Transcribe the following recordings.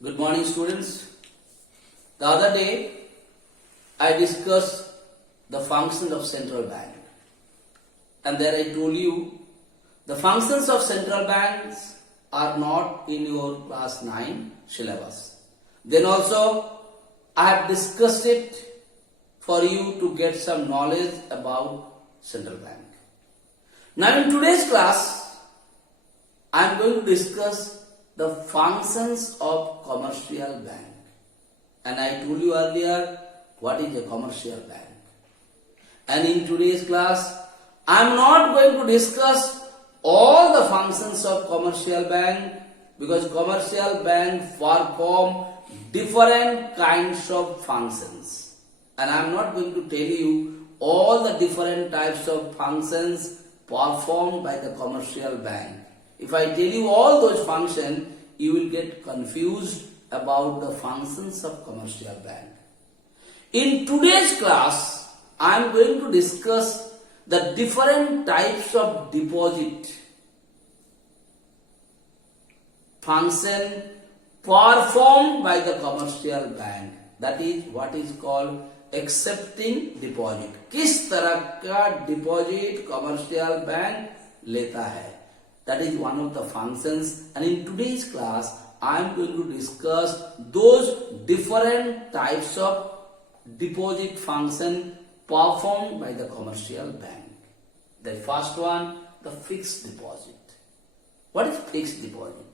Good morning, students. The other day I discussed the function of central bank, and there I told you the functions of central banks are not in your class 9 syllabus. Then also I have discussed it for you to get some knowledge about central bank. Now in today's class I am going to discuss the functions of commercial bank. And I told you earlier what is a commercial bank. And in today's class I am not going to discuss all the functions of commercial bank, because commercial bank perform different kinds of functions. And I am not going to tell you all the different types of functions performed by the commercial bank. If I tell you all those functions, you will get confused about the functions of commercial bank. In today's class, I am going to discuss the different types of deposit function performed by the commercial bank. That is what is called accepting deposit. किस तरह का deposit commercial bank लेता है? That is one of the functions, and in today's class I am going to discuss those different types of deposit function performed by the commercial bank. The first one, the fixed deposit. What is fixed deposit?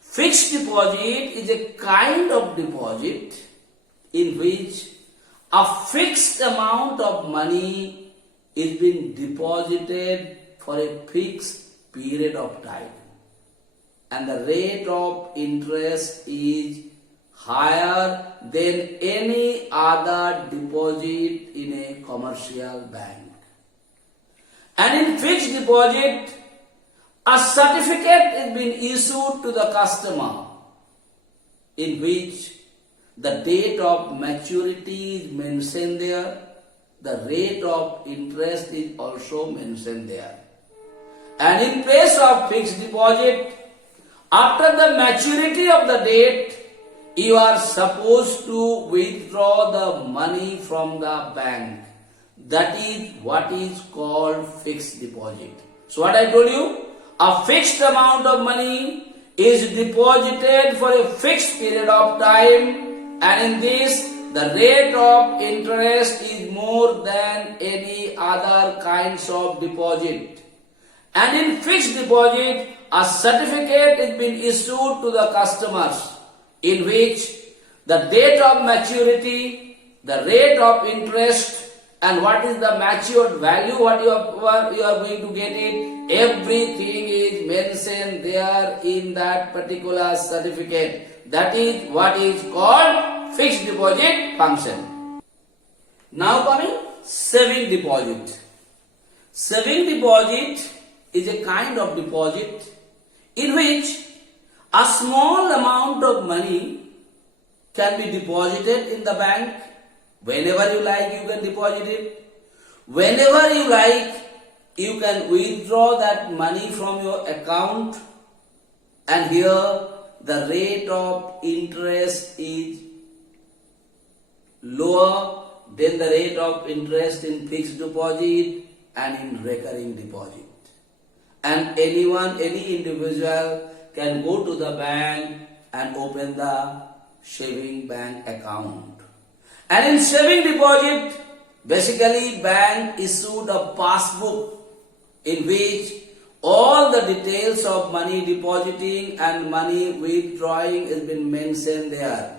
Fixed deposit is a kind of deposit in which a fixed amount of money is being deposited for a fixed period of time, and the rate of interest is higher than any other deposit in a commercial bank. And in fixed deposit, a certificate is being issued to the customer in which the date of maturity is mentioned there, the rate of interest is also mentioned there. And in place of fixed deposit, after the maturity of the date, you are supposed to withdraw the money from the bank. That is what is called fixed deposit. So what I told you, a fixed amount of money is deposited for a fixed period of time, and in this the rate of interest is more than any other kinds of deposit. And in fixed deposit, a certificate is being issued to the customers in which the date of maturity, the rate of interest, and what is the matured value, what you are going to get it, everything is mentioned there in that particular certificate. That is what is called fixed deposit function. Now coming saving deposit. Saving deposit is a kind of deposit in which a small amount of money can be deposited in the bank. Whenever you like, you can deposit it. Whenever you like, you can withdraw that money from your account, and here the rate of interest is lower than the rate of interest in fixed deposit and in recurring deposit. And any individual can go to the bank and open the saving bank account. And in saving deposit, basically bank issued a passbook in which all the details of money depositing and money withdrawing has been mentioned there.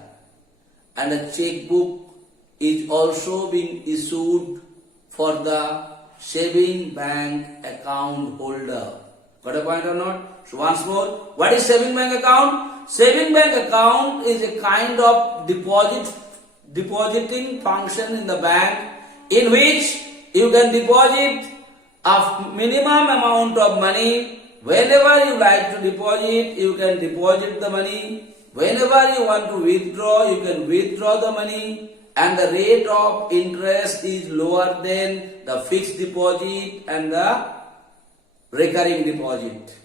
And a checkbook is also being issued for the saving bank account holder. Got a point or not? So once more, what is saving bank account? Saving bank account is a kind of depositing function in the bank in which you can deposit a minimum amount of money. Whenever you like to deposit, you can deposit the money. Whenever you want to withdraw, you can withdraw the money. And the rate of interest is lower than the fixed deposit and the recurring deposit.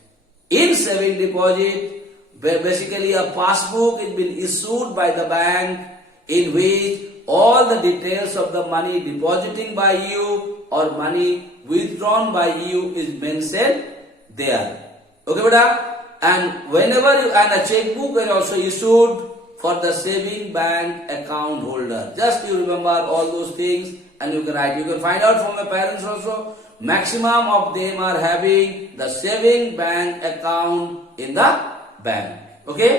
In saving deposit, where basically a passbook is been issued by the bank in which all the details of the money depositing by you or money withdrawn by you is mentioned there. Okay, beta? And whenever you, and a checkbook were also issued for the saving bank account holder. Just you remember all those things and you can write. You can find out from your parents also. Maximum of them are having the saving bank account in the bank. Okay?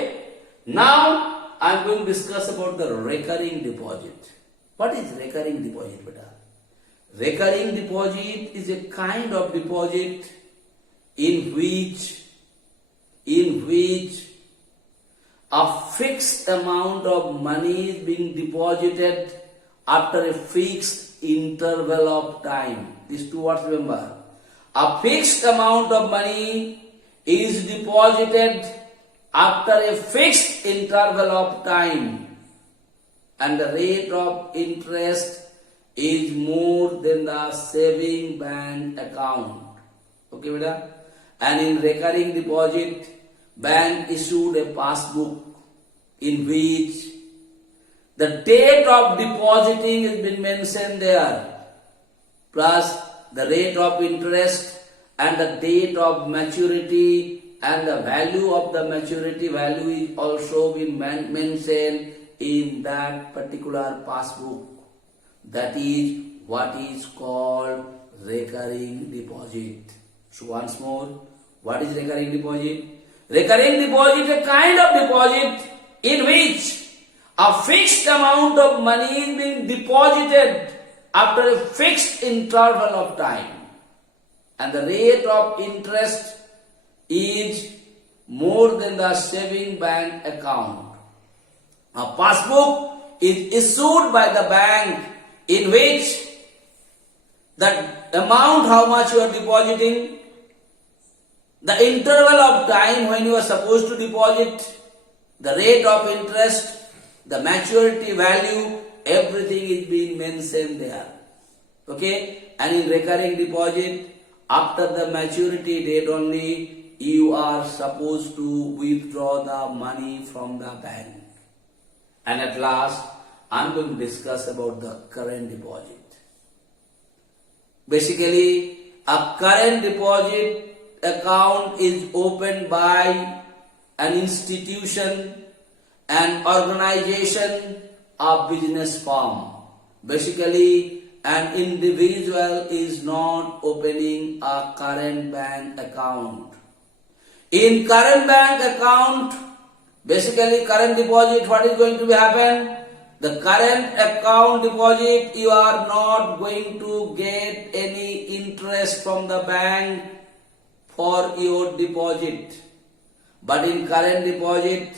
Now I am going to discuss about the recurring deposit. What is recurring deposit, beta? Recurring deposit is a kind of deposit in which a fixed amount of money is being deposited after a fixed interval of time. These two words remember. A fixed amount of money is deposited after a fixed interval of time, and the rate of interest is more than the saving bank account. Okay, beta? And in recurring deposit, bank issued a passbook in which the date of depositing has been mentioned there, plus the rate of interest and the date of maturity, and the value of the maturity value is also been mentioned in that particular passbook. That is what is called recurring deposit. So once more, what is recurring deposit? Recurring deposit is a kind of deposit in which a fixed amount of money is being deposited after a fixed interval of time, and the rate of interest is more than the saving bank account. A passbook is issued by the bank in which the amount how much you are depositing, the interval of time when you are supposed to deposit, the rate of interest, the maturity value, everything is being mentioned there. Okay? And in recurring deposit, after the maturity date only, you are supposed to withdraw the money from the bank. And at last, I am going to discuss about the current deposit. Basically, a current deposit account is opened by an institution, an organization, a business firm. Basically, an individual is not opening a current bank account. In current bank account, basically current deposit, what is going to happen? The current account deposit, you are not going to get any interest from the bank for your deposit. But in current deposit,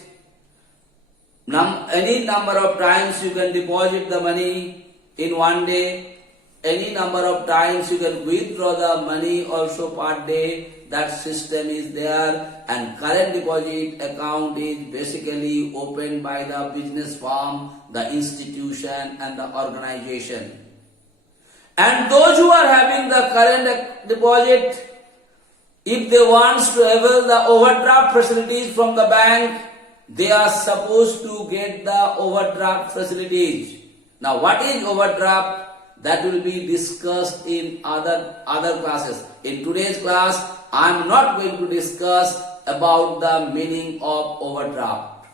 any number of times you can deposit the money in one day, any number of times you can withdraw the money also per day. That system is there, and current deposit account is basically opened by the business firm, the institution and the organization. And those who are having the current deposit, if they want to avail the overdraft facilities from the bank, they are supposed to get the overdraft facilities. Now what is overdraft? That will be discussed in other classes. In today's class, I am not going to discuss about the meaning of overdraft.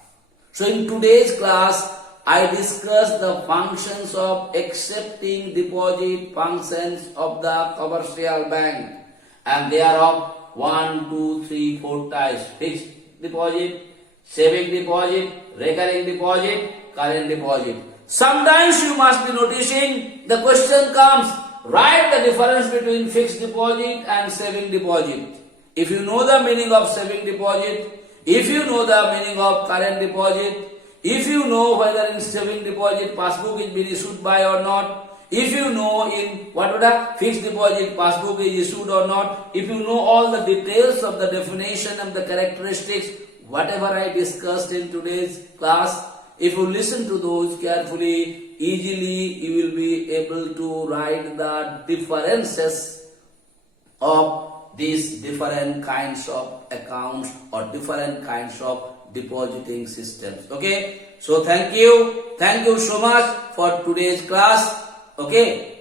So in today's class, I discuss the functions of accepting deposit functions of the commercial bank. And they are of 1, 2, 3, 4 types. Fixed deposit, saving deposit, recurring deposit, current deposit. Sometimes you must be noticing the question comes, write the difference between fixed deposit and saving deposit. If you know the meaning of saving deposit, if you know the meaning of current deposit, if you know whether in saving deposit passbook is being issued by or not, if you know in fixed deposit passbook is issued or not, if you know all the details of the definition and the characteristics, whatever I discussed in today's class, if you listen to those carefully, easily you will be able to write the differences of these different kinds of accounts or different kinds of depositing systems. Okay, so thank you so much for today's class. Okay.